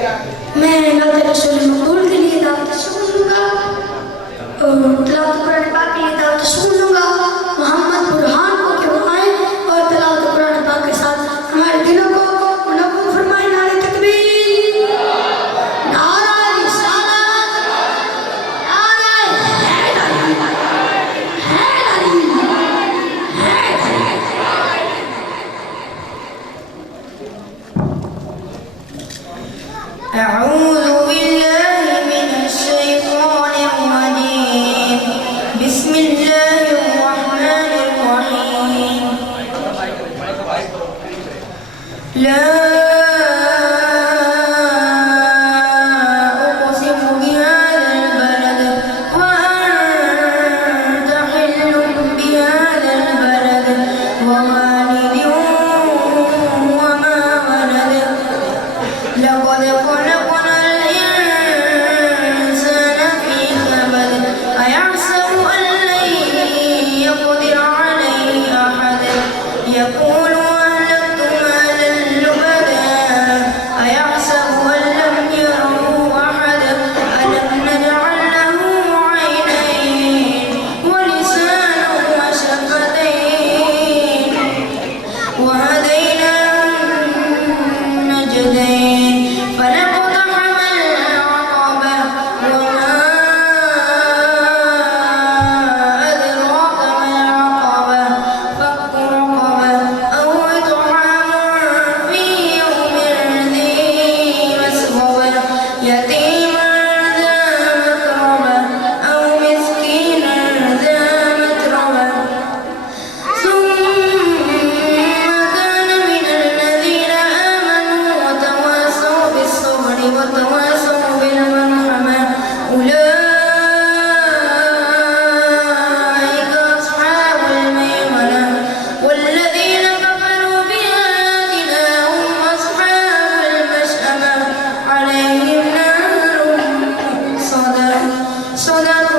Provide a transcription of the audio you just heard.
मैं नाते रसूल मकबूल के लिए दावत सुनूंगा और तिलावत कुरान पाक के लिए दावत सुनूंगा। मोहम्मद बुरहान को क्यों आए और तिलावत कुरान पाक के साथ हमारे दिलों को मुनव्वर फरमाए। नारे तकबीर, नारा रिसालत, नारा हैदरी, हैदरी, हैदरी। أعوذ بالله من الشيطان الرجيم. بسم الله الرحمن الرحيم. لا أقسم بهذا البلد وأنت حل بهذا البلد ووالد وما ولد. لقد خلقنا الإنسان في كبد. أيحسب أن لن يقدر عليه أحد. يقول أهلكت مالا لبدا. أيحسب أن لم يره أحد. ألم نجعل له عينين ولسانا وشفتين وهديناه النجدين. فلاقتحم العقبة وما أدراك ما العقبة. فك رقبة أو إطعام في يوم ذي مسغبة. يتيما ذا متربة أو مسكينا ذا متربة. ثم كان من الذين آمنوا وتواصوا بالصبر وتواصوا بالمرحمة. أولئك أصحاب الميمنة. والذين كفروا بآياتنا هم أصحاب المشأمة. عليهم نار. صدق